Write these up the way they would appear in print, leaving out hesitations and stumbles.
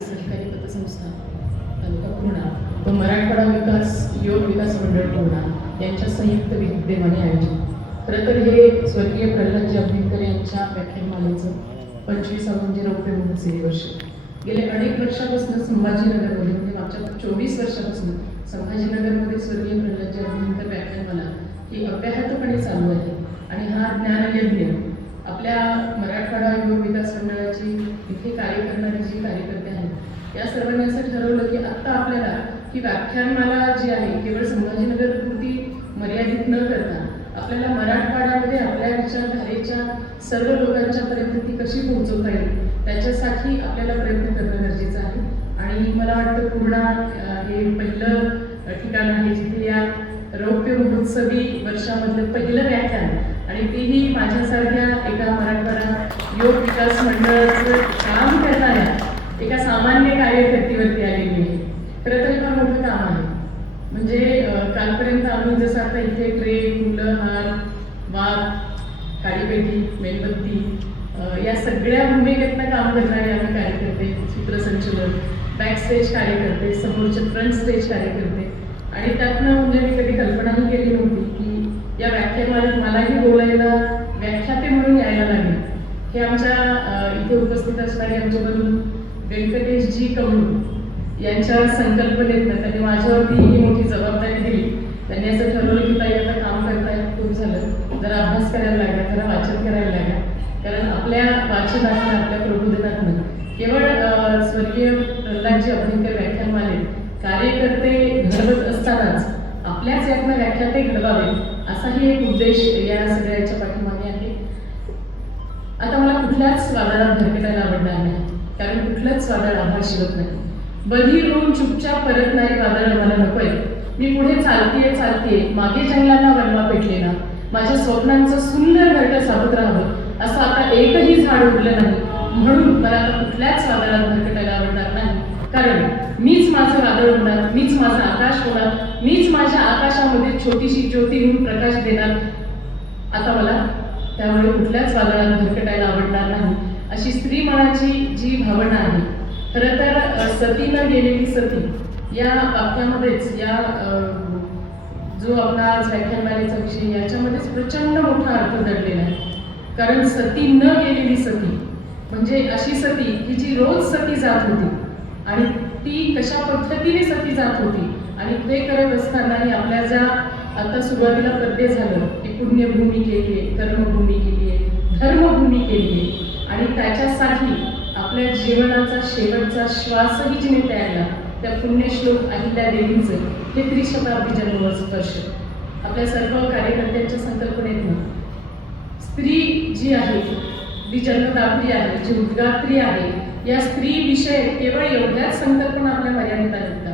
सहकारी पतसंस्था तालुका पूर्णा व मराठवाडा विकास योग विकास मंडळ पूर्णा यांच्या संयुक्त विद्यमाने आयोजित. खरं तर हे स्वर्गीय प्रल्हादजी अभ्यंकर यांच्या व्याख्यानमालेचं 25वे म्हणजे रौप्य महोत्सवी वर्ष. गेले अनेक वर्षापासून संभाजीनगरमध्ये म्हणजे मागच्या 24 वर्षापासून संभाजीनगरमध्ये स्वर्गीय प्रल्हादजी अभ्यंकर व्याख्यानमाला ही अव्याहतपणे चालू आहे. आणि हा ज्ञानयज्ञ आपल्या मराठवाडा योग विकास मंडळाची इथे कार्य करणारे जी कार्यकर्ते आहेत या सर्वांनी असं ठरवलं की आत्ता आपल्याला ही व्याख्यानमाला जी आहे केवळ संभाजीनगरपुरती मर्यादित न करता आपल्याला मराठवाड्यामध्ये आपल्या विचारधारेच्या सर्व लोकांच्यापर्यंत ती कशी पोहोचवता येईल त्याच्यासाठी आपल्याला प्रयत्न करणं गरजेचं आहे. आणि मला वाटतं पूर्णा हे पहिलं ठिकाण आहे जिथे या रौप्य महोत्सवी वर्षामधलं पहिलं व्याख्यान आणि तेही माझ्यासारख्या एका मराठवाडा योग विकास मंडळाचं काम करणाऱ्या एका सामान्य कार्यकर्तीवरती आलेली आहे. खरं तर फार मोठं काम आहे. म्हणजे कालपर्यंत आम्ही जसं आता इथे ट्रे, फुलं, हार, वाघ, काळीपेटी, मेणबत्ती या सगळ्या भूमिकेतनं काम करणारे आम्ही कार्यकर्ते, सूत्रसंचलन, बॅकस्टेज कार्यकर्ते, समोरचे फ्रंट स्टेज कार्यकर्ते. आणि त्यातनं म्हणजे मी कधी कल्पनाही केली नव्हती की या व्याख्यानमालेत मलाही बोलायला व्याख्याते म्हणून यायला लागेल. हे आमच्या इथे उपस्थित असणारे आमचे बंधू व्यंकटेशजी कमळू यांच्या संकल्पनेतनं त्यांनी माझ्यावरती ही मोठी जबाबदारी दिली. त्यांनी असं ठरवलं की ताई आता काम करताय खूप झालं, जरा अभ्यास करायला लागला, जरा वाचन करायला लागला. कारण आपल्या वाचनातनं आपल्या प्रबोधनातनं केवळ स्वर्गीय प्रल्हादजी अभ्यंकर व्याख्यानमालेत कार्यकर्ते घडवत असतानाच आपल्याच यातनं व्याख्याते घडवावे असाही एक उद्देश या सगळ्याच्या पाठीमागे आहे. आता मला कुठल्याच वादळात भरकटायला आवडणार नाही, कारण कुठलंच वादळ आभार शिवत नाही. बधीर होऊन चुपचाप परतणारी वादळ मला नकोय. मी पुढे चालतीये मागे जंगलांना वनवा पेटलेला. माझ्या स्वप्नांचं सुंदर घरटं सावध राहावं असं आता एकही झाड उरलं नाही. म्हणून मला आता कुठल्याच वादळात भरकटायला आवडणार नाही, कारण मीच माझं वादळ होणार, मीच माझं आकाश होणार, मीच माझ्या आकाशामध्ये छोटीशी ज्योती म्हणून प्रकाश देणार. आता मला त्यामुळे कुठल्याच वादळात भरकटायला आवडणार नाही अशी स्त्री मनाची जी भावना आहे. खरं तर सतीनं गेलेली सती या वाक्यामध्येच या जो आपला आज व्याख्यानमालेचा विषय याच्यामध्येच प्रचंड मोठा अर्थ दडलेला आहे. कारण सती न गेलेली सती म्हणजे अशी सती की जी रोज सती जात होती आणि ती कशा पद्धतीने सती जात होती. आणि ते करत असतानाही आपल्या ज्या आता सुरुवातीला पद्य झालं की पुण्यभूमी केली आहे, कर्मभूमी केली आहे, धर्मभूमी केली आहे आणि त्याच्यासाठी आपल्या जीवनाचा शेवटचा श्वासही जिने तयारला त्या पुण्यश्लोक अहिल्या देवीचं हे त्रिशताब्दी जन्मवर्ष आपल्या सर्व कार्यकर्त्यांच्या संकल्पनेतनं स्त्री जी आहे, जी जन्मदात्री आहे, जी उद्गात्री आहे, या स्त्री विषय केवळ एवढ्याच संकल्पना आपल्या मर्यादित आहेत का?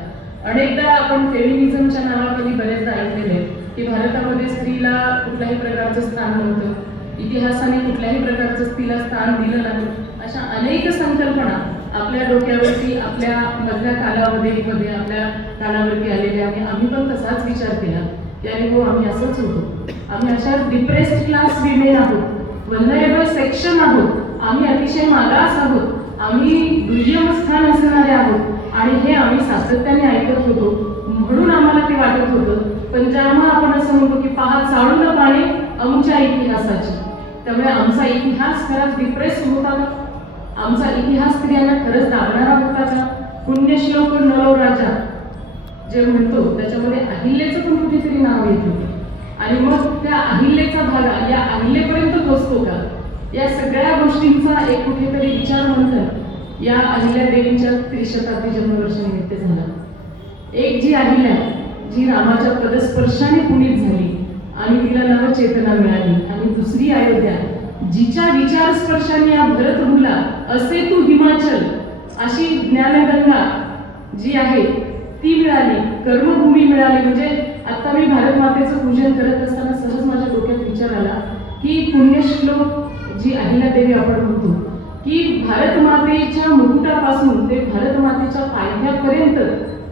अनेकदा आपण फेमिनिझमच्या नावाखाली बरेचदा ऐकलेले की भारतामध्ये स्त्रीला कुठल्याही प्रकारचं स्थान नव्हतं, इतिहासाने कुठल्याही प्रकारचं स्त्रीला स्थान दिलं नाही. अशा अनेक संकल्पना आपल्या डोक्यावरती आपल्या मधल्या कालावधीमध्ये आपल्या कानावरती आलेल्या आणि आम्ही पण तसाच विचार केला की अरे हो आम्ही असंच होतो, आम्ही अशा डिप्रेस्ड क्लास विमेन आहोत, वल्नरेबल सेक्शन आहोत, आम्ही अतिशय मागास आहोत, आम्ही दुय्यम स्थान असणारे आहोत आणि हे आम्ही सातत्याने ऐकत होतो. म्हणून आम्हाला ते वाटत होतं. पण जेव्हा आपण असं म्हणतो की पहा चाळून पाणी आमच्या इतिहासाची, त्यामुळे आमचा इतिहास खरंच डिप्रेस होता का? आमचा इतिहास स्त्रियांना खरंच दाबणारा होता का? पुण्यश्लोक नलो राजा जे म्हणतो त्याच्यामध्ये अहिल्याचं पण कुठेतरी नाव येतं आणि मग त्या अहिल्याचा धागा या अहिल्यापर्यंत पोचतो का? या सगळ्या गोष्टींचा एक कुठेतरी विचार मंथन या अहिल्या देवींच्या त्रिशताब्दी जन्मवर्षानिमित्त झाला. एक जी अहिल्या जी रामाच्या पदस्पर्शाने पुनीत झाली आणि तिला नवचेतना मिळाली आणि दुसरी अयोध्या जिच्या विचारस्पर्शाने या भरतभूला असे तू हिमाचल अशी ज्ञानगंगा जी आहे ती मिळाली, कर्मभूमी मिळाली. म्हणजे आता मी भारत मातेचं पूजन करत असताना सहज माझ्या डोक्यात विचार आला की पुण्यश्लोक जी अहिल्यादेवी आपण म्हणतो की भारत मातेच्या मुकुटापासून ते भारत मातेच्या पायथ्यापर्यंत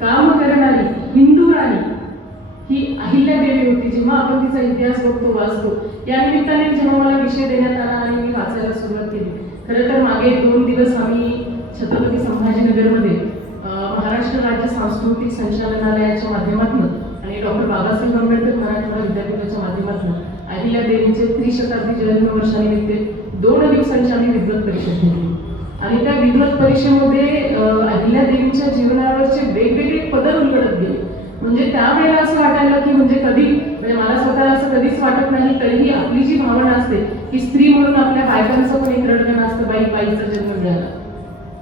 काम करणारी हिंदू राणी ही अहिल्यादेवी होती. जेव्हा आपण तिचा इतिहास बघतो वाचतो या निमित्ताने जेव्हा मला विषय देण्यात आला आणि मी वाचायला सुरुवात केली, खरं तर मागे 2 दिवस आम्ही छत्रपती संभाजीनगरमध्ये महाराष्ट्र राज्य सांस्कृतिक संचालनालयाच्या माध्यमातून आणि डॉक्टर बाबासाहेब आंबेडकर मराठवाडा विद्यापीठाच्या माध्यमातून अहिल्यादेवीचे त्रिशताब्दी जन्म वर्षानिमित्त 2 दिवसांची आम्ही विद्वत परिषद घेतली. आणि त्या विद्वत परिषदेमध्ये अहिल्यादेवीच्या जीवनावरचे वेगवेगळे पदर उलगडत गेले. म्हणजे त्यावेळेला असं वाटायला की म्हणजे कधी म्हणजे मला स्वतःला असं कधीच वाटत नाही, तरीही आपली जी भावना असते की स्त्री म्हणून आपल्या बायकांचं पण एक रडगण असतं, बाईचा जन्म मिळाला,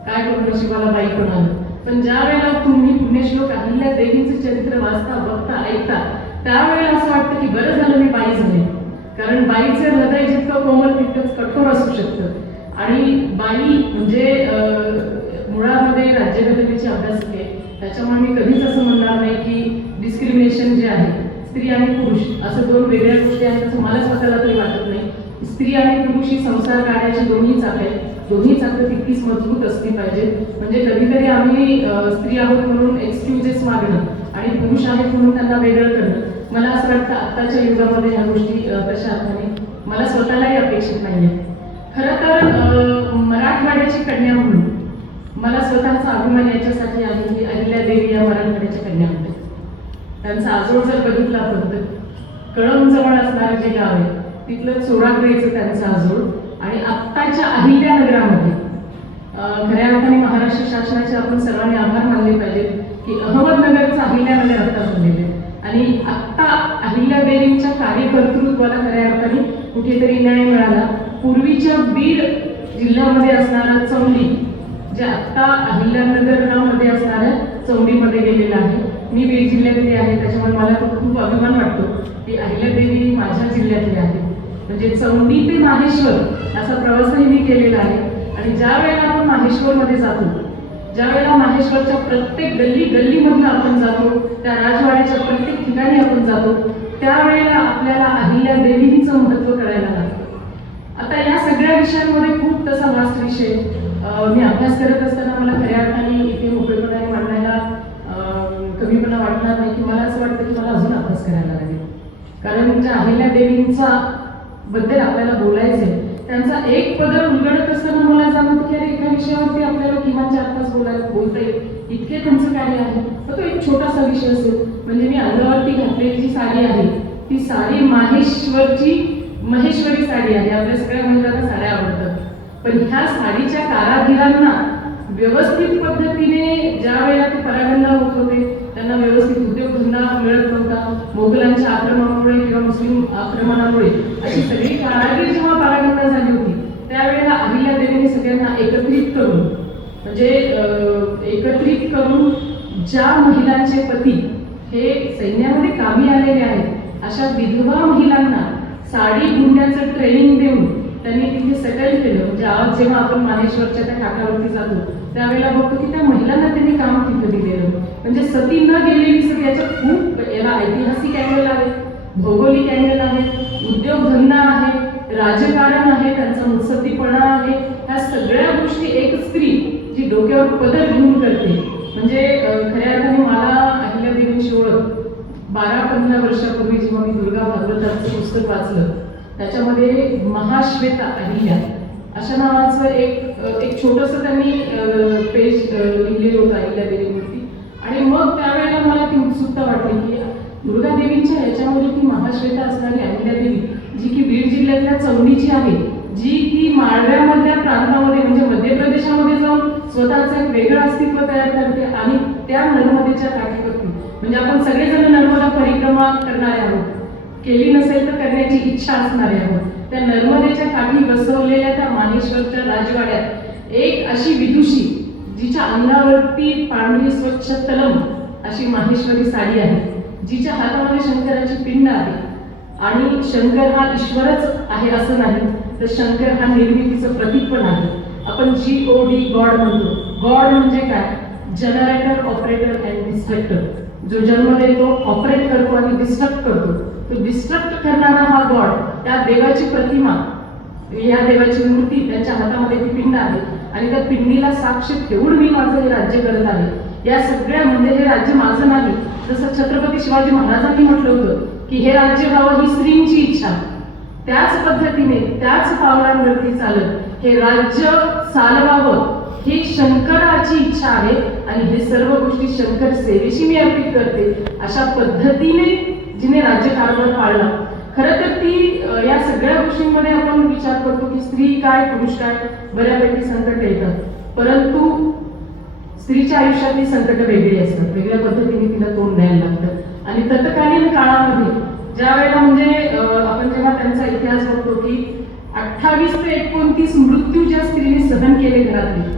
काय करू नशिबाला बाई पण आलं. पण ज्या वेळेला तुम्ही पुण्यश्लोक अहिल्यादेवीचं चरित्र वाचता, बघता, ऐकता, त्यावेळेला असं वाटतं की बरं झालं मी बाई झाले. कारण बाईचं हृदय जितकं कोमल तितकंच कठोर असू शकतं. आणि बाई म्हणजे मुळामध्ये राज्यघटनेचे अभ्यासक आहे, त्याच्यामुळे मी कधीच असं म्हणणार नाही की डिस्क्रिमिनेशन जे आहे स्त्री आणि पुरुष असं 2 वेगळ्या गोष्टी आहेत असं मला स्वतःला तरी वाटत नाही. स्त्री आणि पुरुष ही संसार काढायची दोन्ही चाक आहेत, दोन्ही चाकं तितकीच मजबूत असली पाहिजेत. म्हणजे कधीतरी आम्ही स्त्री आहोत म्हणून एक्सक्युजेस मागणं आणि पुरुष आहेत म्हणून त्यांना वेगळं करणं, मला असं वाटतं आत्ताच्या युगामध्ये ह्या गोष्टी तशा अर्थाने मला स्वतःलाही अपेक्षित नाही आहे. खरं तर मराठवाड्याची कन्या म्हणून मला स्वतःचा अभिमान याच्यासाठी आहे की अहिल्यादेवी या मराठवाड्याच्या कन्या होत्या. त्यांचा आजोळ जर बघितला आपण तर कळंबजवळ असणारं जे गाव आहे तिथलं चोरागडेचं त्यांचं आजोळ. आणि आत्ताच्या अहिल्यानगरामध्ये खऱ्या अर्थाने महाराष्ट्र शासनाचे आपण सर्वांनी आभार मानले पाहिजेत की अहमदनगरचं अहिल्यानगर आत्ता झालेलं आहे. आणि आत्ता अहिल्यादेवींच्या कार्यकर्तृत्वाला खऱ्या अर्थाने कुठेतरी न्याय मिळाला. पूर्वीच्या बीड जिल्ह्यामध्ये असणारा चौंडी जे आत्ता अहिल्यानगरमध्ये असणाऱ्या चौंडीमध्ये गेलेला आहे. मी बीड जिल्ह्यातली आहे, त्याच्यामुळे मला खूप अभिमान वाटतो की अहिल्यादेवी माझ्या जिल्ह्यातली आहे. म्हणजे चौंडी ते माहेश्वर असा प्रवासही मी केलेला आहे. आणि ज्या वेळेला आपण माहेश्वरमध्ये जातो, ज्या वेळेला माहेश्वरच्या प्रत्येक गल्लीमधून आपण जातो, त्या राजवाड्याच्या प्रत्येक ठिकाणी आपण जातो, त्यावेळेला आपल्याला अहिल्यादेवींचं महत्त्व कळायला लागतं. आता या सगळ्या विषयांमध्ये खूप तसा वास्ट विषय मी अभ्यास करत असताना मला खऱ्या अर्थाने इथे मोकळेपणाने मांडायला कमीपणा वाटणार नाही की मला असं वाटतं की मला अजून अभ्यास करायला लागेल. कारण ज्या अहिल्यादेवींचा बद्दल आपल्याला बोलायचं आहे त्यांचा एक पदर उलगडत असताना मला जाणवतं की अरे एका विषयावरती आपल्याला किमान 4 तास बोलता येईल, इतके तुमचं कार्य आहे. तर तो एक छोटासा विषय असेल. म्हणजे मी अंगावरती घातलेली जी साडी आहे ती साडी महेश्वरी साडी आहे. आपल्या सगळ्या महिलांना साड्या आवडतात, पण ह्या साडीच्या कारागिरांना व्यवस्थित पद्धतीने ज्या वेळेला ते परागंदा होत होते त्यांना व्यवस्थित उद्योगधंदा मिळत नव्हता. मोगलांच्या आक्रमणामुळे किंवा मुस्लिम आक्रमणामुळे अशी सगळी कारागीर जेव्हा परागंदा झाली होती त्यावेळेला अहिल्यादेवीने सगळ्यांना एकत्रित करून ज्या महिलांचे पती हे सैन्यामध्ये कामी आलेले आहेत अशा विधवा महिलांना साडी गुंड्याचं ट्रेनिंग देऊन त्यांनी तिथे सेटल केलं. म्हणजे आज जेव्हा आपण माहेश्वरच्या त्या काठावरती जातो त्यावेळेला बघतो की त्या महिलांना त्यांनी काम तिथं दिलेलं. म्हणजे सती न गेलेली सती, याच्यात खूप याला ऐतिहासिक अँगल आहे, भौगोलिक अँगल आहे, उद्योगधंदा आहे, राजकारण आहे, त्यांचा मुत्सद्दीपणा आहे. ह्या सगळ्या गोष्टी एक स्त्री जी डोक्यावर पदर घेऊन करते. म्हणजे खऱ्या अर्थाने मला अहिल्यादेवींची ओळख 12-15 वर्षापूर्वी जेव्हा मी दुर्गा भागवताचं पुस्तक वाचलं त्याच्यामध्ये महाश्वेता अहिल्या अशा नावाचं एक छोटंसं त्यांनी पेज लिहिलेलं होतं अहिल्यादेवीवरती. आणि मग त्यावेळेला मला ती उत्सुकता वाटली की दुर्गादेवींच्या याच्यामध्ये ती महाश्वेता असणारी अहिल्यादेवी जी की बीड जिल्ह्यातल्या चौंडीची आहे, जी की माळव्यामधल्या प्रांतामध्ये म्हणजे मध्य प्रदेशामध्ये जाऊन स्वतःचं एक वेगळं अस्तित्व तयार करते आणि त्या नर्मदेच्या काठी करते. म्हणजे आपण सगळेजण नर्मदा परिक्रमा करणारे आहोत, केली नसेल तर करण्याची इच्छा असणारे आहोत. त्या नर्मदेच्या काठी बसवलेल्या त्या माहेश्वरच्या राजवाड्यात एक अशी विदुषी जिच्या अंगावरती पांढरी स्वच्छ तलम अशी माहेश्वरी साडी आहे, जिच्या हातामध्ये शंकराची पिंड आहे. आणि शंकर हा ईश्वरच आहे असं नाही, तर शंकर हा निर्मितीचं प्रतीक पण आहे. आपण GOD गॉड म्हणतो. गॉड म्हणजे काय? Generator, operator and destructor. जो जन्म देतो, ऑपरेट करतो आणि डिस्ट्रक्ट करतो, तो डिस्ट्रक्ट करणारा हा गॉड. त्या देवाची प्रतिमा, या देवाची मूर्ती, त्याच्या हातामध्ये ती पिंड आहे आणि त्या पिंडीला साक्ष ठेवून मी माझं हे राज्य करत आहे. या सगळ्या म्हणजे हे राज्य माझं नाही, जसं छत्रपती शिवाजी महाराजांनी म्हटलं होतं की हे राज्य व्हावं ही स्त्रींची इच्छा, त्याच पद्धतीने त्याच पावलांवरती चालत हे राज्य चालवावं ही शंकराची इच्छा आहे आणि हे सर्व गोष्टी शंकर सेवेशी मी अर्पित करते अशा पद्धतीने जिने राज्यकारभार पाळला. खरं तर ती या सगळ्या गोष्टींमध्ये आपण विचार करतो की स्त्री काय पुरुष काय बऱ्यापैकी संकट येतात, परंतु स्त्रीच्या आयुष्यातली संकट वेगळी असतात, वेगळ्या पद्धतीने तिला तोंड द्यायला लागतं. आणि तत्कालीन काळामध्ये ज्या वेळेला म्हणजे आपण जेव्हा त्यांचा इतिहास बघतो की 28 ते 29 मृत्यू ज्या स्त्रीने सहन केले घरातले,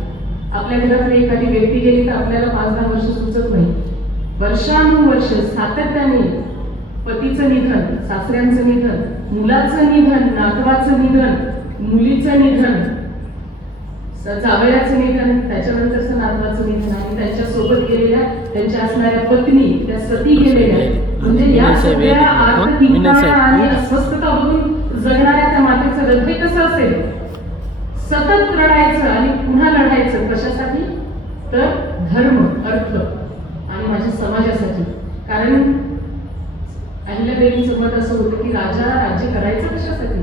आपल्या घरातली एखादी व्यक्ती गेली तर आपल्याला 5-10 वर्ष सुचत नाही, वर्षानुवर्ष सातत्याने पतीचं निधन, सासऱ्यांचं निधन, मुलाचं निधन, नातवाचं निधन, मुलीचं निधन, जावयाचं निधन, त्याच्यानंतरचं नातवाचं निधन आणि त्यांच्या सोबत गेलेल्या त्यांच्या असणाऱ्या पत्नी त्या सती गेलेल्या, म्हणजे या सगळ्या आर्थिकता आणि अस्वस्थता बघून जगणाऱ्या त्या मातेचं हृदय कसं असेल? सतत लढायचं आणि पुन्हा लढायचं कशासाठी? तर धर्म, अर्थ आणि माझ्या समाजासाठी. कारण अहिल्यादेवींचं मत असं होतं की राजा राज्य करायचं कशासाठी?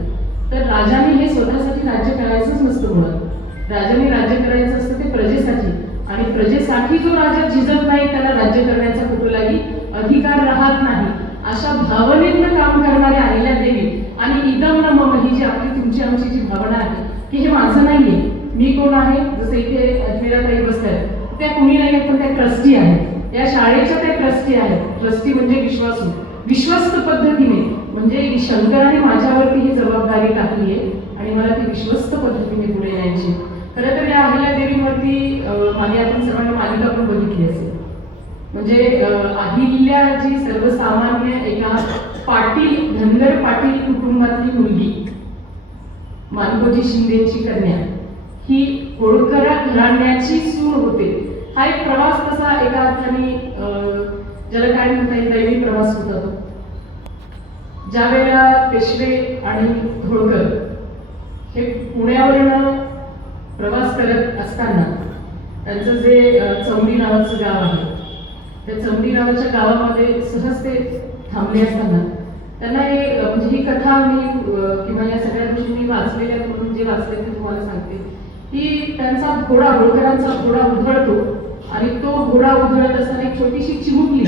तर राजाने हे स्वतःसाठी राज्य करायचंच नसतं. मुळात राजाने राज्य करायचं असतं ते प्रजेसाठी, आणि प्रजेसाठी जो राजा झिजत नाही त्याला राज्य करण्याचा कुठलाही अधिकार राहत नाही. अशा भावनेतनं काम करणाऱ्या अहिल्यादेवी आणि इदम न मम ही जी आपली तुमची आमची जी भावना आहे की हे माझं नाहीये, मी कोण आहे, जसं इथे अजमेराताई बसतात त्या कुणी नाही पण त्या ट्रस्टी आहेत, या शाळेच्या त्या ट्रस्टी आहेत. ट्रस्टी म्हणजे विश्वासू, विश्वस्त पद्धतीने, म्हणजे शंकराने माझ्यावरती ही जबाबदारी टाकली आहे आणि मला ती विश्वस्त पद्धतीने पुढे न्यायची. खरं तर या अहिल्यादेवींवरती मागे आपण सर्वांना मालिका पण बघितली असेल. म्हणजे अहिल्या जी सर्वसामान्य एका पाटील, धनगर पाटील कुटुंबातली मुलगी, मानकोजी शिंदेची कन्या, ही होळकर घराण्याची सून होते. हा एक प्रवास तसा एका अर्थाने ज्याला काय म्हणता येईल दैवी प्रवास होता तो. ज्या वेळेला पेशवे आणि होळकर हे पुण्यावरनं प्रवास करत असताना त्यांचं जे चौंडी नावाचं गाव आहे, त्या चौंडी नावाच्या गावामध्ये सहज ते थांबले असताना त्यांना हे म्हणजे ही कथा मी किंवा या सगळ्या गोष्टी मी वाचलेल्या म्हणून जे वाचले ते तुम्हाला सांगते की त्यांचा घोडा, होळकरांचा घोडा उधळतो आणि तो घोडा उधळत असताना एक छोटीशी चिमुकली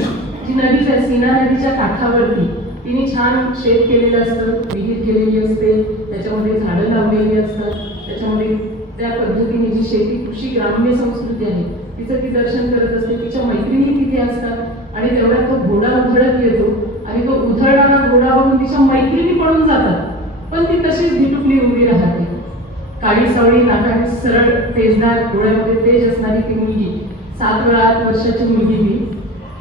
जी नदीच्या सीना नदीच्या काठावरती तिने छान शेत केलेलं असतं, विहीर केलेली असते, त्याच्यामध्ये झाडं लावलेली असतात, त्याच्यामध्ये त्या पद्धतीने जी शेती कृषी ग्राम्य संस्कृती आहे तिचं ती दर्शन करत असते. तिच्या मैत्रिणी तिथे असतात आणि तेवढ्यात तो घोडा उधळत येतो आणि तो उधळणारा घोडा बघून तिच्या मैत्रिणी पळून जातात, पण ती तशीच भिटुकली उभी राहते. काळी सावळी नाकाने सरळ तेजदार डोळ्यामध्ये तेज असणारी ती मुलगी, 7 वर्षाची मुलगी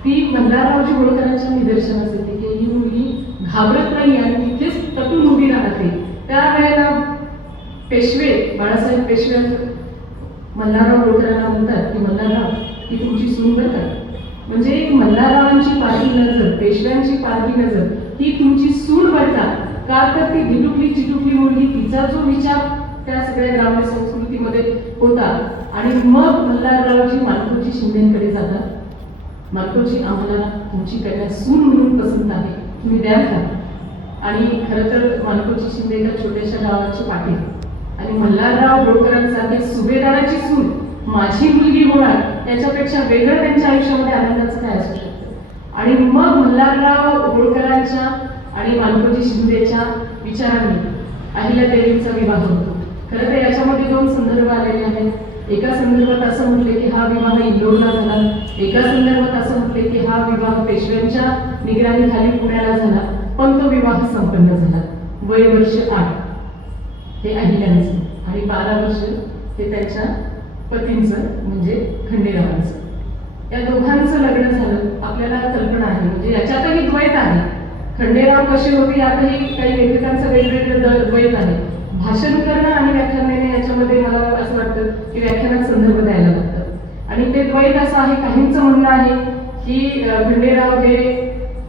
ती मल्हाररावजी होळकरांच्या निदर्शनास येते की ही मुलगी घाबरत नाही आणि तिथेच तटून उभी राहते. त्यावेळेला पेशवे, बाळासाहेब पेशवे मल्हारराव होळकरांना म्हणतात की मल्हारराव ही तुमची सून बरं का, म्हणजे मल्हाररावांची पारखी नजर, पेशव्यांची पारखी नजर ही तुमची सून बरं का, तर ती भिटुकली चिटुकली मुलगी, तिचा जो विचार त्या सगळ्या ग्राम्य संस्कृतीमध्ये होता. आणि मग मल्हाररावजी मानकोजी शिंदेकडे जातात. मानकोजी, आम्हाला तुमची कन्या सून म्हणून पसंत आहे, तुम्ही द्याल का? आणि खरं तर मानकोजी शिंदे एका छोट्याशा गावाची पाटील आणि मल्हारराव होळकरांसारख्या सुभेदाराची सून माझी मुलगी होणार, त्याच्यापेक्षा वेगळं त्यांच्या आयुष्यामध्ये आनंदाचं काय असू शकतं. आणि मग मल्हारराव होळकरांच्या आणि मानकोजी शिंदेच्या विचारांनी अहिल्यादेवींचा विवाह होतो. खरं तर याच्यामध्ये 2 संदर्भ आलेले आहेत. एका संदर्भात असं म्हटले की हा विवाह इंदोरला झाला, एका संदर्भात असं म्हटले की हा विवाह पेशव्यांच्या निगराणीखाली पुण्याला झाला, पण तो विवाह संपन्न झाला. वय वर्ष 8 हे अहिल्याचं आणि 12 वर्ष हे त्यांच्या पतींचं म्हणजे खंडेरावांचं. या दोघांचं लग्न झालं. आपल्याला कल्पना आहे, म्हणजे याच्यातही द्वैत आहे. खंडेराव कसे होते यातही काही लेखकांचं वेगवेगळं द्वैत आहे. भाषण करणं आणि व्याख्यान देणं याच्यामध्ये मला असं वाटतं की व्याख्यानात संदर्भ द्यायला लागतं. आणि ते द्वैत असं आहे, काहींचं म्हणणं आहे की खंडेराव हे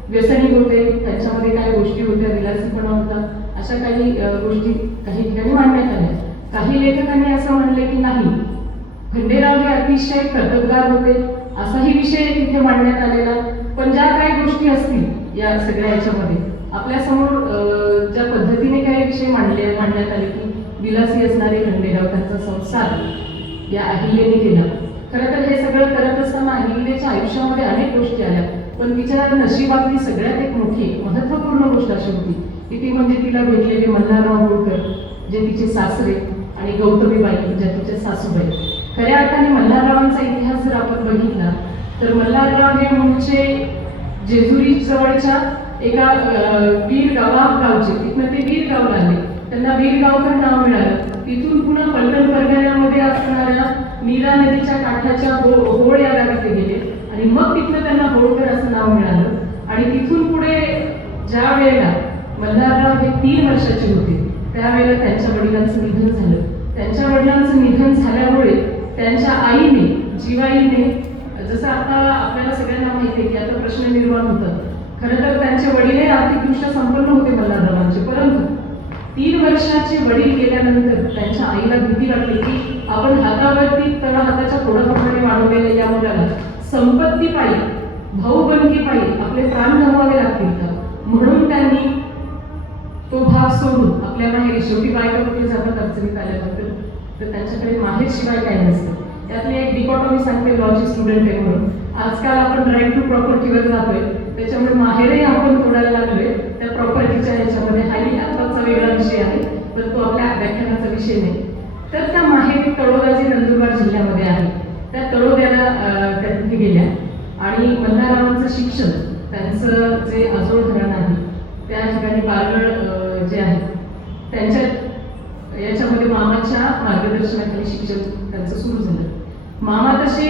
व्यसनी होते, त्यांच्यामध्ये काही गोष्टी होत्या, विलासीपणा होता, अशा काही गोष्टी काही ठिकाणी मांडण्यात आल्या. काही लेखकांनी असं म्हणले की नाही, खंडेराव हे अतिशय कर्तबगार होते, असाही विषय तिथे मांडण्यात आलेला. पण ज्या काही गोष्टी असतील या सगळ्या याच्यामध्ये आपल्यासमोर ज्या पद्धतीने काही विषय मांडण्यात आले की विलासी असणारे खंडेराव, त्यांचा संसार या अहिल्याने केला. खरं तर हे सगळं करत असताना अहिल्याच्या आयुष्यामध्ये अनेक गोष्टी आल्या, पण तिच्या नशिबातली सगळ्यात एक मोठी महत्त्वपूर्ण गोष्ट अशी होती की ती म्हणजे तिला भेटलेले मल्हारराव होळकर, जे तिचे सासरे, आणि गौतमीबाई ज्या तिच्या सासूबाई. खऱ्या अर्थाने मल्हाररावांचा इतिहास जर आपण बघितला तर मल्हारराव हे मूळचे जेजुरी जवळच्या एका गावचे, तिथनं ते वीरगावला आले. त्यांना वीरगावकर नाव मिळालं. तिथून पुन्हा पलटण परगण्यामध्ये असणाऱ्या नीरा नदीच्या काठाच्या होळ या गावी ते गेले आणि मग तिथनं त्यांना होळकर असं नाव मिळालं. आणि तिथून पुढे ज्या वेळेला मल्हारराव हे 3 वर्षाचे होते त्यावेळेला त्यांच्या वडिलांचं निधन झालं. त्यांच्या वडिलांचं निधन झाल्यामुळे त्यांच्या आईने, जिवाईने, जसं आता आपल्याला सगळ्यांना माहिती आहे की आता प्रश्न निर्माण होतात. खरं तर त्यांचे वडीलही आर्थिकदृष्ट्या संपन्न होते मल्हाररावांचे, परंतु 3 वर्षाचे वडील गेल्यानंतर त्यांच्या आईला भीती वाटली की आपण हातावरती हाताच्या थोड्याप्रमाणे वाढवलेल्या या मुलाला संपत्ती पायी, भाऊबंदी पायी आपले प्राण गमवावे लागतील का, म्हणून त्यांनी तो भाग सोडून आपल्या माहेरी, शेवटी बायका कुठे जातात अडचणीत आल्यानंतर, तर त्यांच्याकडे माहेर शिवाय काय नसतं. त्यातली एक डिकॉटॉमी सांगते लॉची स्टुडंट आहे म्हणून. आजकाल आपण राईट टू प्रॉपर्टीवर जातोय, त्याच्यामुळे माहेरही आपण तोडायला लागलोय त्या प्रॉपर्टीच्या ह्याच्यामध्ये. हाही आत्ताचा वेगळा विषय आहे, पण तो आपल्या व्याख्यानाचा विषय नाही. तर त्या माहेरी तळोदा जे नंदुरबार जिल्ह्यामध्ये आहे त्या तळोद्याला त्या तिथे गेल्या आणि मल्हाररावांचं शिक्षण, त्यांचं जे आजोळ घराणं आहे त्या ठिकाणी बारगळ जे आहे त्यांच्या याच्यामध्ये मामाच्या मार्गदर्शनाखाली शिक्षण त्यांचं सुरू झालं. मामा तसे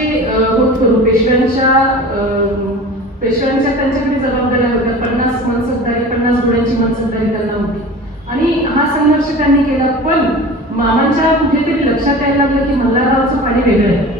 होत करू पेशव्यांच्या त्यांच्याकडे जबाबदाऱ्या होत्या. 50 मनसबदारी, 50 घोड्यांची मनसबदारी त्यांना होती आणि हा संघर्ष त्यांनी केला. पण मामांच्या कुठेतरी लक्षात यायला लागलं की मल्हाररावचं पाणी वेगळं आहे.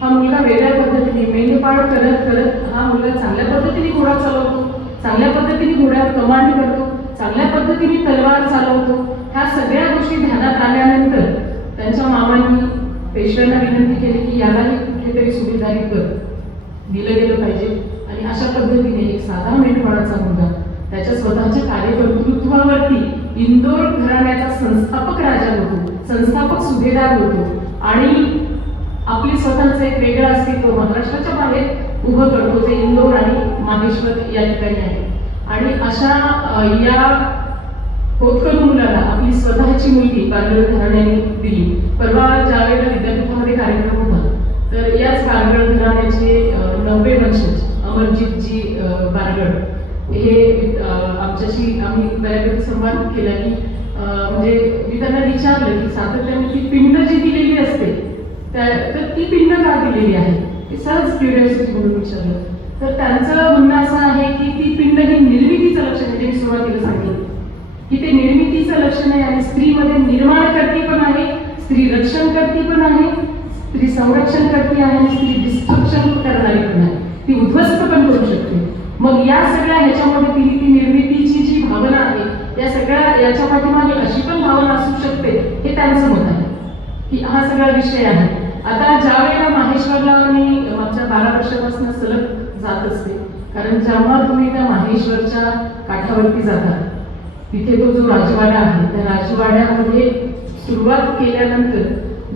हा मुलगा वेगळ्या पद्धतीने मेंढपाळ करत करत हा मुलगा चांगल्या पद्धतीने घोडा चालवतो, चांगल्या पद्धतीने घोड्यावर कमांड करतो, चांगल्या पद्धतीने तलवार चालवतो. ह्या सगळ्या गोष्टी ध्यानात आल्यानंतर त्यांच्या मामांनी पेशव्यांना विनंती केली की यालाही कुठेतरी सुभेदारी दिलं गेलं पाहिजे. आणि अशा पद्धतीने एक साधा मेंढपाळाचा मुलगा त्याच्या स्वतःच्या कार्यकर्तृत्वावरती इंदोर घराण्याचा संस्थापक राजा होतो, संस्थापक सुभेदार होतो आणि आपली स्वतःचं एक वेगळं अस्तित्व महाराष्ट्राच्या बाहेर उभं करतो, जे इंदोर आणि माहेश्वर या ठिकाणी आहे. आणि अशा या होतकरू मुलाला आपली स्वतःची मुलगी बारगळ घराण्याने दिली. परवा ज्या वेळेला विद्यापीठामध्ये कार्यक्रम होता तर याच बारगळ घराण्याचे 9वे वंशज अमरजीतजी बारगळ हे आमच्याशी आम्ही बऱ्यापैकी संवाद केला की म्हणजे मी त्यांना विचारलं की सातत्याने ती पिंड जी दिलेली असते तर ती पिंड का दिलेली आहे, हे सहज क्युरिओसिटी म्हणून विचारलं. तर त्यांचं म्हणणं असं आहे की ती पिंड ही निर्मितीचं लक्षण आहे. मी सुरुवातीला सांगितलं की ते निर्मितीचं लक्षण आहे आणि स्त्रीमध्ये निर्माण करती पण आहे, स्त्री रक्षण करती पण आहे, स्त्री संरक्षण करती आहे, स्त्री डिस्ट्रक्शन करणारी पण आहे, ती उद्ध्वस्त पण करू शकते. मग या सगळ्या ह्याच्यामध्ये ती निर्मितीची जी भावना आहे या सगळ्या याच्या पाठीमागे अशी पण भावना असू शकते, हे त्यांचं मत आहे की हा सगळा विषय आहे. आता ज्या वेळेला माहेश्वरला मी मागच्या 12 वर्षापासून सलग जात असते, कारण जेव्हा तुम्ही त्या माहेश्वरच्या काठावरती जाता तिथे तो जो राजवाडा आहे त्या राजवाड्यामध्ये सुरुवात केल्यानंतर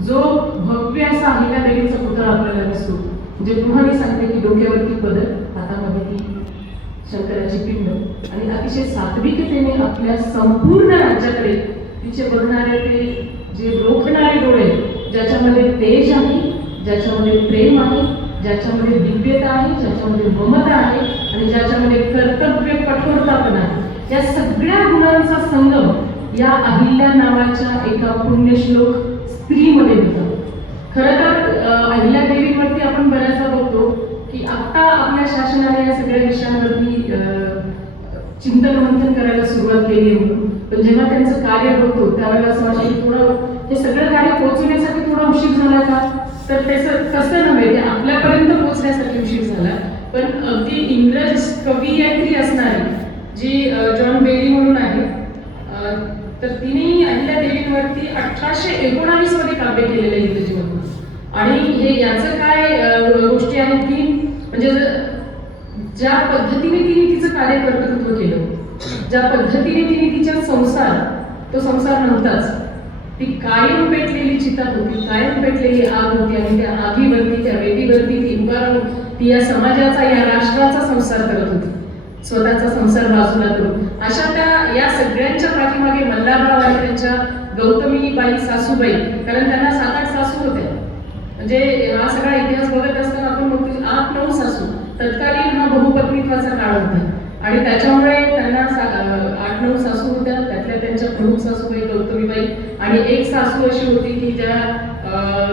जो भव्य असा अहिल्यादेवीचा पुतळा आपल्याला दिसतो, म्हणजे पुन्हा मी सांगते की डोक्यावरती पदर, हातामध्ये ती शंकराची पिंड आणि अतिशय सात्विकतेने आपल्या संपूर्ण राज्याकडे तिचे बघणारे ते जे रोखणारे डोळे, ज्याच्यामध्ये तेज आहे, ज्याच्यामध्ये प्रेम आहे, ज्याच्यामध्ये दिव्यता आहे, ज्याच्यामध्ये ममता आहे आणि ज्याच्यामध्ये कर्तव्य कठोरता पण आहे, या सगळ्या गुणांचा संगम या अहिल्या नावाच्या एका पुण्यश्लोक स्त्रीमध्ये होता. खरं तर अहिल्यादेवीवरती आपण बऱ्याचदा बघतो की आता आपल्या शासनाने या सगळ्या विषयांवरती चिंतन मंथन करायला सुरुवात केली आहे म्हणून, पण जेव्हा त्यांचं कार्य बघतो त्यावेळेला असं वाटतं की थोडं हे सगळं कार्य पोहोचवण्यासाठी थोडा उशीर झाला का, तर त्याचं तसं नव्हे, ते आपल्यापर्यंत पोहोचण्यासाठी उशीर झाला. पण अगदी इंग्रज कवयित्री असणारी जी जॉन बेरी म्हणून आहे, तर तिने अहिल्यादेवींवरती 1819 मध्ये काव्य केलेलं आहे इंग्रजीमधून. आणि हे याचं काय गोष्टी आहेत की म्हणजे ज्या पद्धतीने तिने तिचं कार्यकर्तृत्व केलं, ज्या पद्धतीने तिने तिचा संसार, तो संसार नव्हताच, ती कायम पेटलेली चिता होती, कायम पेटलेली आग होती आणि त्या आगीवरती, त्या वेदीवरती ती उभा राहून ती या समाजाचा, या राष्ट्राचा संसार करत होती, स्वतःचा संसार बाजूला करून. अशा या सगळ्यांच्या पाठीमागे मल्हारराव आणि त्यांच्या गौतमीबाई सासूबाई, कारण त्यांना 7-8 सासू होत्या. म्हणजे हा सगळा इतिहास बघत असताना आपण बघतो 8-9 सासू. तत्कालीन हा बहुपत्नीत्वाचा काळ होता आणि त्याच्यामुळे त्यांना 8-9 सासू होत्या. त्यातल्या त्यांच्या प्रमुख सासूबाई गौतमीबाई आणि एक सासू अशी होती की ज्या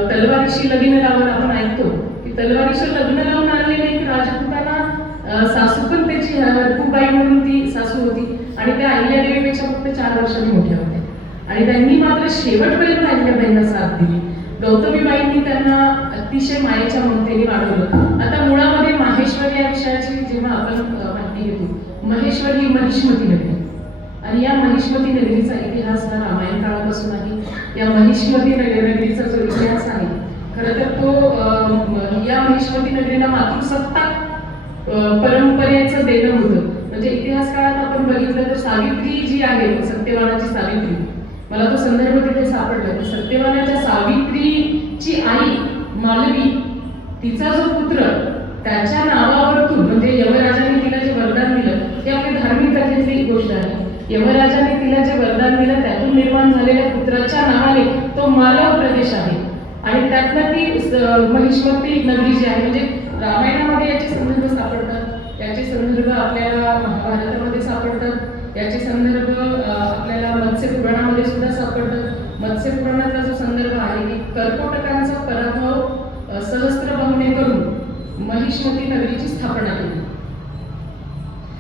तलवारीशी लग्न लावून, आपण ऐकतो की तलवारीशी लग्न लावून आणलेली एक राजपुताना सासू पण त्याची रकुबाई म्हणून ती सासू होती आणि त्या अहिल्यादेवीपेक्षा फक्त 4 वर्षांनी मोठ्या होत्या आणि त्यांनी मात्र शेवटपर्यंत अहिल्याबाईंना साथ दिली. गौतमीबाईंनी त्यांना अतिशय मायेच्या ममतेने वाढवलं. आता मुळामध्ये माहेश्वर या विषयाची जेव्हा आपण माहिती घेतो, महेश्वर ही महिष्मती नगरी आणि या महिष्मती नगरीचा इतिहास हा रामायण काळापासून आहे. या महिष्मती नगरीचा जो इतिहास आहे, खरं तर तो या महिष्मती नगरीला मातृसत्ता परंपरेचं देणं होतं. म्हणजे इतिहास काळात आपण बघितलं तर सावित्री जी आहे, सत्यवानाची सावित्री, मला तो संदर्भ तिथे सापडला. तर सत्यवानाच्या सावित्रीची आई मालवी, तिचा जो पुत्र, त्याच्या नावावरतून, म्हणजे यमराजाने तिला जे वरदान दिलं, हे आपली धार्मिक कथेतली गोष्ट आहे. यमराजाने तिला जे वरदान दिलं त्यातून निर्माण झालेल्या पुत्राच्या नावाने तो मालव प्रदेश आहे आणि त्यातनं ती महिष्मती नगरी जी आहे, म्हणजे रामायणामध्ये याचे संदर्भ सापडतात, याचे संदर्भ आपल्याला महाभारतामध्ये सापडतात, याचे संदर्भ आपल्याला मत्स्य पुराणामध्ये सुद्धा सापडतात. मत्स्य पुराणाचा जो संदर्भ आहे की कर्कोटकांचा पराभव सहस्त्र बहुने करून महिष्मती नगरीची स्थापना केली,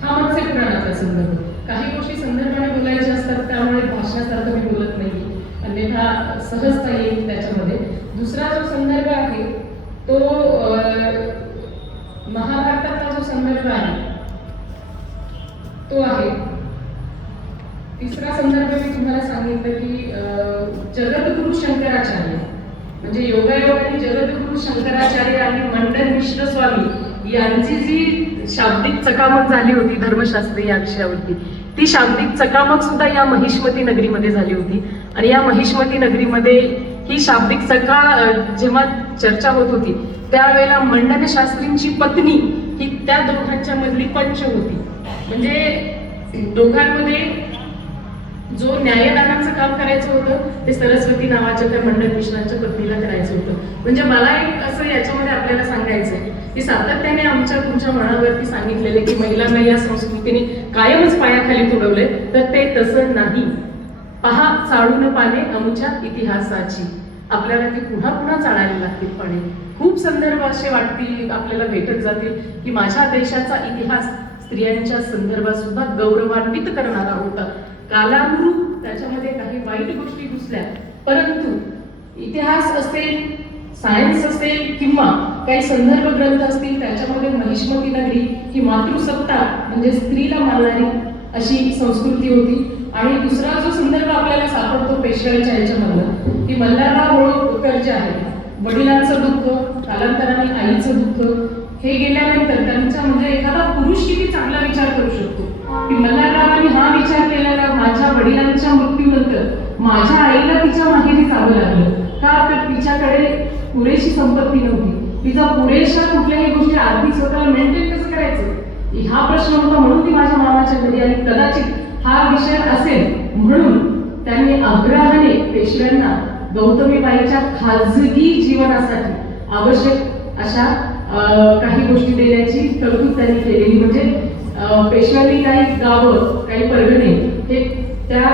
हा मत्स्य पुराणाचा संदर्भ. काही गोष्टी संदर्भाने बोलायच्या असतात, त्यामुळे भाषणासारखं मी बोलत नाही, अन्यथा सहजता येईल त्याच्यामध्ये. दुसरा जो संदर्भ आहे तो महाभारताचा जो संदर्भ आहे तो आहे. तिसरा संदर्भ मी तुम्हाला सांगितलं की जगद्गुरु शंकराचार्य, म्हणजे योगायोगाने जगद्गुरु शंकराचार्य आणि मंडन मिश्र स्वामी यांची जी शाब्दिक चकामक झाली होती धर्मशास्त्री या विषयावरती, ती शाब्दिक चकामक सुद्धा या महिष्मती नगरीमध्ये झाली होती. आणि या महिष्मती नगरीमध्ये ही शाब्दिक जेव्हा चर्चा होत होती त्यावेळेला मंडन शास्त्रींची पत्नी ही त्या दोघांच्या मधली पंच होती. म्हणजे दोघांमध्ये जो न्यायदानाचं काम करायचं होतं ते सरस्वती नावाच्या त्या मंडन मिश्रांच्या पत्नीला करायचं होतं. म्हणजे मला एक असं याच्यामध्ये आपल्याला सांगायचं आहे की सातत्याने आमच्या तुमच्या मनावरती सांगितलेले की महिलांना या संस्कृतीने कायमच पायाखाली तुडवले, तर ते तसं नाही. पहा चाळून पाने अमुच्या इतिहासाची, आपल्याला ती पुन्हा पुन्हा चाळायला लागतील पाने. खूप संदर्भ असे वाटतील आपल्याला भेटत जातील की माझ्या देशाचा इतिहास स्त्रियांच्या संदर्भात सुद्धा गौरवान्वित करणारा होता. कालानुरूप त्याच्यामध्ये काही वाईट गोष्टी घुसल्या, परंतु इतिहास असेल, सायन्स असेल किंवा काही संदर्भ ग्रंथ असतील, त्याच्यामध्ये महिष्मती नगरी ही मातृसत्ता म्हणजे स्त्रीला मानणारी अशी संस्कृती होती. आणि दुसरा जो संदर्भ आपल्याला सापडतो पेशव्यांच्या ह्याच्यामधलं की मल्हारराव होळकर जे आहेत, वडिलांचं दुःख, कालांतराने आईचं दुःख हे गेल्यानंतर त्यांचा म्हणजे एखादा पुरुष किती चांगला विचार करू शकतो की मल्हाररावांनी हा विचार केलेला, माझ्या वडिलांच्या मृत्यूनंतर माझ्या आईला तिच्या माहेरी जावं लागलं का, तर तिच्याकडे पुरेशी संपत्ती नव्हती, तिचा पुरेशा कुठल्याही गोष्टी आर्थिक स्वतःला मेंटेन कसं करायचं हा प्रश्न होता, म्हणून ती माझ्या मामाच्या घरी आली. कदाचित हा विषय असेल म्हणून त्यांनी आग्रहाने पेशव्यांना गौतमीबाईच्या खाजगी जीवनासाठी आवश्यक अशा काही गोष्टी देण्याची तरतूद त्यांनी केलेली. म्हणजे पेशव्यांनी काही गावं, काही परगणे हे त्या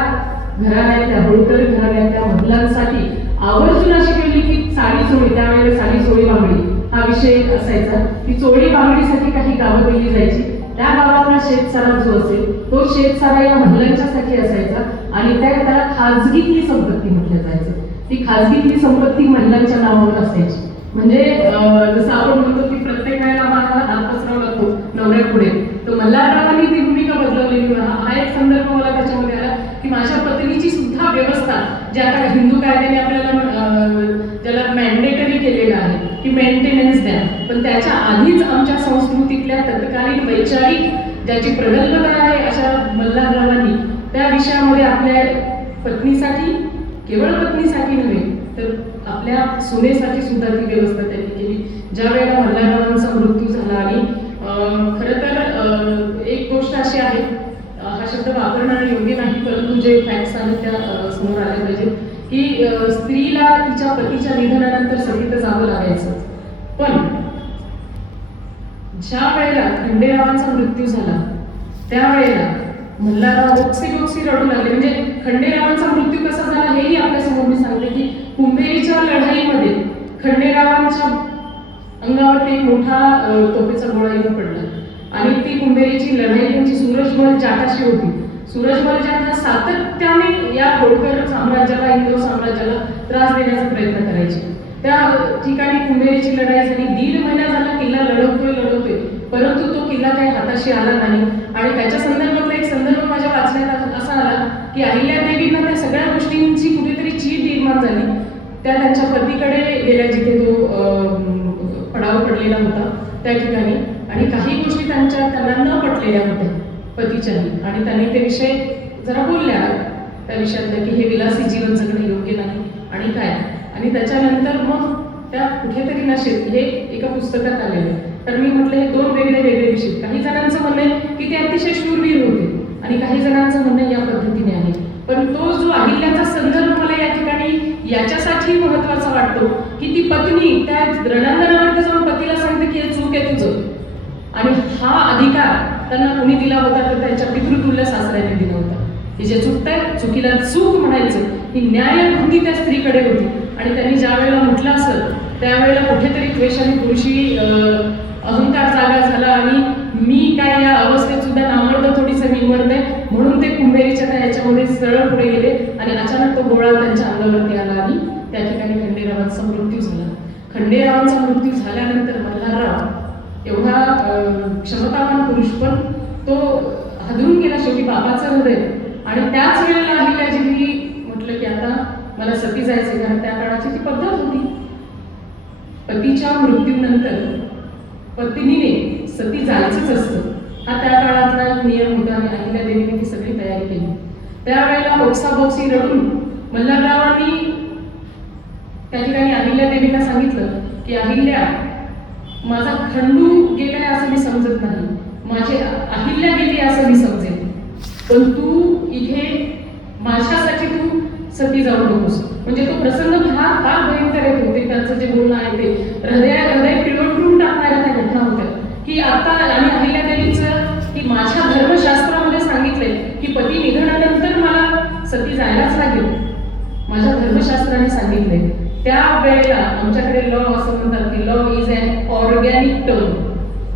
घराण्यातल्या होळकर घराण्यातल्या महिलांसाठी आवर्जून अशी केली की साडी चोळी, त्यावेळेला साडी चोळी बांगडी हा विषय असायचा. ती चोळी बांगडीसाठी काही गावं दिली जायची. त्या गावातला शेतसारा जो असेल तो शेतसारा या महिलांच्यासाठी असायचा आणि त्याला खाजगीतली संपत्ती म्हटलं जायचं. ती खाजगीतली संपत्ती महिलांच्या नावावर असायची. म्हणजे जसं आपण म्हणतो की प्रत्येक वेळेला आम्हाला हात पसरावा लागतो नवऱ्यापुढे, तर मल्हाररावांनी ती भूमिका बदलवलेली. हा एक संदर्भ मला त्याच्यामध्ये आला की माझ्या पत्नीची सुद्धा व्यवस्था, जे आता हिंदू कायद्याने आपल्याला ज्याला मॅन्डेटरी केलेलं आहे की मेंटेनन्स द्या, पण त्याच्या आधीच आमच्या संस्कृतीतल्या तत्कालीन वैचारिक ज्याची प्रगल्भता आहे अशा मल्हाररावांनी त्या विषयामध्ये आपल्या पत्नीसाठी केवळ पत्नीसाठी नव्हे तर आपल्या सुनेसाठी सुद्धा ती व्यवस्था त्यांनी केली. ज्या वेळेला मल्हाररावांचा मृत्यू झाला आणि खरं तर एक गोष्ट अशी आहे, हा शब्द वापरणं योग्य नाही, परंतु जे फॅक्ट्स आहेत त्या समोर आल्या पाहिजेत की स्त्रीला तिच्या पतीच्या निधनानंतर सतीत जावं लागायचं. पण ज्या वेळेला खंडेरावांचा मृत्यू झाला त्यावेळेला मल्हारराव बोक्सी रडू लागले. म्हणजे खंडेरावांचा मृत्यू कसा झाला हेही आपल्या समोर मी सांगते की कुंभेरीच्या लढाईमध्ये खंडेरावांच्या अंगावरती एक मोठा तोफेचा गोळा येऊन पडला आणि ती कुंभेरीची लढाई त्यांची सूरजमल जाटाशी होती. सूरजमल जाट हा सातत्याने या होळकर साम्राज्याला, इंग्रज साम्राज्याला त्रास देण्याचा प्रयत्न करायचे. त्या ठिकाणी कुंभेरीची लढाई झाली. 1.5 महिना झाला किल्ला लढवतोय, परंतु तो किल्ला काही हाताशी आला नाही. आणि त्याच्या संदर्भातला एक संदर्भ माझ्या वाचण्यात असा आला की अहिल्यादेवींना त्या सगळ्या गोष्टींची कुठेतरी चीड निर्माण झाली. त्या त्यांच्या पतीकडे गेल्या जिथे तो पडाव पडलेला होता त्या ठिकाणी, आणि काही गोष्टी त्यांना न पटलेल्या होत्या पतीच्याही, आणि त्यांनी ते विषय जरा बोलल्या त्या विषयातलं की हे विलासी जीवन जगणं योग्य नाही आणि काय. आणि त्याच्यानंतर मग त्या कुठेतरी नशेत हे एका पुस्तकात आलेलं. तर मी म्हटलं हे 2 वेगळे विषय. काही जणांचं म्हणणं आहे की ते अतिशय शूरवीर होते आणि काही जणांचं म्हणणं या पद्धतीने आहे. पण तो जो अहिल्याचा संदर्भ मला या ठिकाणी याच्यासाठी महत्वाचा वाटतो की ती पत्नी त्या रणांगणावरती जाऊन पतीला सांगते की हे चूक आहे तुझं, आणि हा अधिकार त्यांना कोणी दिला होता तर त्यांच्या पितृतुल्य सासऱ्याने दिला होता. हे जे चुकतंय, चुकीला चूक म्हणायचं, ही न्यायबुद्धी त्या स्त्रीकडे होती. आणि त्यांनी ज्या वेळेला म्हटलं असं त्यावेळेला कुठेतरी द्वेषाने पुरुषी अहंकार जागा झाला आणि मी काय या अवस्थेत सुद्धा नामर्द थोडीसं निमरते, म्हणून ते कुंभेरीच्या त्या याच्यामध्ये सरळ पुढे गेले आणि अचानक तो गोळा त्यांच्या अंगावरती आला आणि त्या ठिकाणी खंडेरावांचा मृत्यू झाला. खंडेरावांचा मृत्यू झाल्यानंतर मल्हारराव एवढा क्षमतावान पुरुष, पण तो हादरून गेला शेवटी बाबाचं हृदय. आणि त्याच वेळेला अहिल्याजींनी म्हटलं की आता मला सती जायचं, कारण त्या काळाची ती पद्धत होती. पतीच्या मृत्यूनंतर पत्नीने सती जायचंच असतं, हा त्या काळातला एक नियम होता आणि अहिल्यादेवीने ती सगळी तयारी केली. त्यावेळेला बोक्साबोक्सी रडून मल्हाररावांनी त्या ठिकाणी अहिल्यादेवीला सांगितलं की अहिल्या, माझा खंडू गेलाय असं मी समजत नाही, माझी अहिल्या गेली असं मी समजेल, पण तू इथे माझ्यासाठी तू सती जाऊ नकोस. म्हणजे तो प्रसंग फार भयंकर येत होते. त्यांचं जे बोलणं आहे ते हृदय पिळवटून टाकणाऱ्या त्या घटना होत्या की आता, आणि अहिल्यादेवीचं की माझ्या धर्मशास्त्रामध्ये सांगितलंय की पती निधनानंतर मला सती जायलाच लागेल, माझ्या धर्मशास्त्राने सांगितलंय. त्या वेळेला आमच्याकडे लॉ असं म्हणतात की law is an organic term,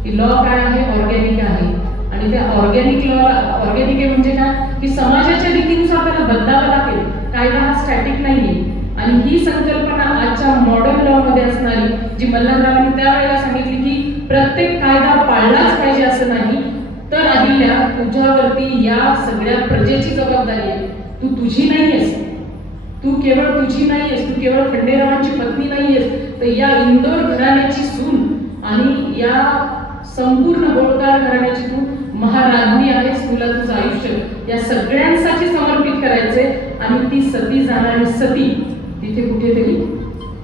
की लॉ काय आहे, ऑर्गॅनिक आहे. आणि त्या ऑर्गॅनिक आहे म्हणजे काय की समाजाच्या रीतीनुसार आपल्याला बदलावं लागेल. कायदा हा स्टॅटिक नाहीये. आणि ही संकल्पना आजच्या मॉडर्न लॉ मध्ये असणारी जी मल्हाररावांनी त्यावेळेला सांगितली की प्रत्येक कायदा पाळलाच पाहिजे असं नाही. तर अहिल्या, तुझ्यावरती या सगळ्या प्रजेची जबाबदारी आहे. तू तुझी नाहीयेस, तू केवळ तुझी नाहीयेस, तू केवळ खंडेरावांची पत्नी नाहीयेस, तर या इंदोर घराण्याची सून आणि या संपूर्ण होळकर घराण्याची तू महाराज्ञी आहेस. तुला तुझं आयुष्य या सगळ्यांसाठी समर्पित करायचंय. आणि ती सती जाणारी सती तिथे कुठेतरी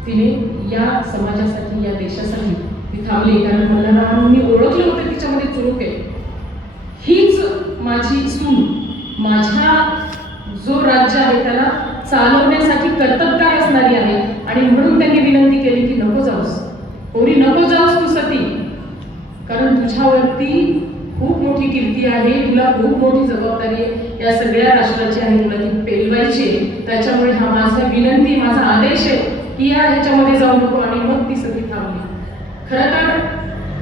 तिने या समाजासाठी, या देशासाठी ती थांबली. कारण मल्हाररावांनी ओळखलं होतं तिच्यामध्ये चुरूक आहे. हीच माझी सून माझ्या जो राज्य आहे त्याला चालवण्यासाठी कर्तबगार असणारी आहे. आणि म्हणून त्यांनी विनंती केली की नको जाऊस, कोणी नको जाऊस तू सती, कारण तुझ्यावरती खूप मोठी कीर्ती आहे, तुला खूप मोठी जबाबदारी आहे, या सगळ्या राष्ट्राची आहे, तुला ती पेलवायची आहे. त्याच्यामुळे हा माझा विनंती, माझा आदेश आहे की या ह्याच्यामध्ये जाऊ नको. आणि मग ती सती थांबली. खरं तर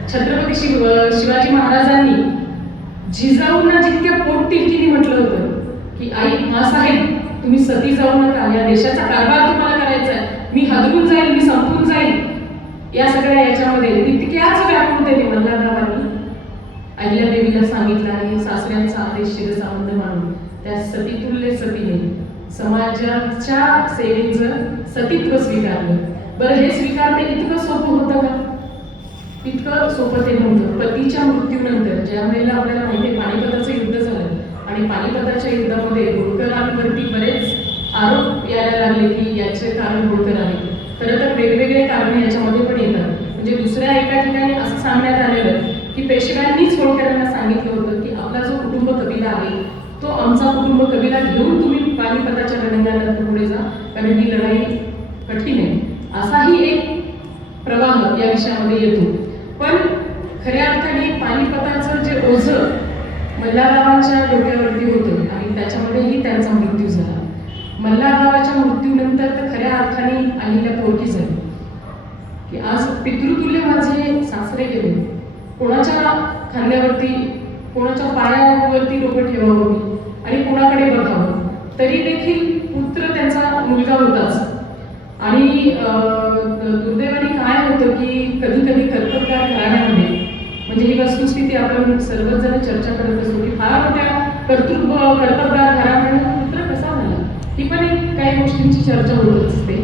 छत्रपती शिवाजी महाराजांनी जिजाऊंना जितक्या पोटतिडकीने म्हटलं होतं की आई, मासाहेब, तुम्ही सती जाऊ नका, या देशाचा कारभार तुम्हाला करायचा आहे, मी हादरून जाईल, मी संपून जाईल, या सगळ्या याच्यामध्ये तितक्याच व्याकुळतेने मल्हाररावांनी अहिल्यादेवीला सांगितलं. आणि सासऱ्यांचा आदेश शिरसावंत मानून त्या सतीतुल्य सतीने समाजाच्या सेवेचं सतीत्व स्वीकारलं. बरं, हे स्वीकारणे इतकं सोपं होतं का? इतकं सोपं ते नव्हतं. पतीच्या मृत्यूनंतर ज्या वेळेला आपल्याला माहिती आहे पानिपताचं युद्ध झालं आणि पानिपताच्या युद्धामध्ये होळकरांवरती बरेच आरोप यायला लागले की याचे कारण होतं नाही. खरं तर वेगवेगळे कारण याच्यामध्ये पण येतात. म्हणजे दुसऱ्या एका ठिकाणी असं सांगण्यात आलेलं की पेशव्यांनीच होळकरांना सांगितलं होतं की आपला जो कुटुंब कबिला आहे तो आमचा कुटुंब कबिला घेऊन तुम्ही पानिपताच्या रणांगणात पुढे जा, कारण ही लढाई कठीण आहे. असाही एक प्रवाह या विषयामध्ये येतो. पण खऱ्या अर्थाने पानिपताचं जे ओझं मल्हाररावांच्या डोक्यावरती होतं आणि त्याच्यामध्येही त्यांचा मृत्यू झाला. मल्हाररावाच्या मृत्यूनंतर तर खऱ्या अर्थाने अहिल्या पोरकी झाली की आज पितृतुल्य माझे सासरे गेले, कोणाच्या खांद्यावरती कोणाच्या पायावरती डोकं ठेवावं मी आणि कोणाकडे बघावं, तरी देखील पुत्र त्यांचा मुलगा होताच. आणि दुर्दैवाने काय होतं की कधी कधी कर्तबगार घराण्यामध्ये, म्हणजे ही वस्तुस्थिती आपण सर्वच जण चर्चा करत असतो की फार मोठ्या कर्तबगार घराण्यामध्ये पुत्र कसा झाला, ही पण एक काही गोष्टींची चर्चा होत असते.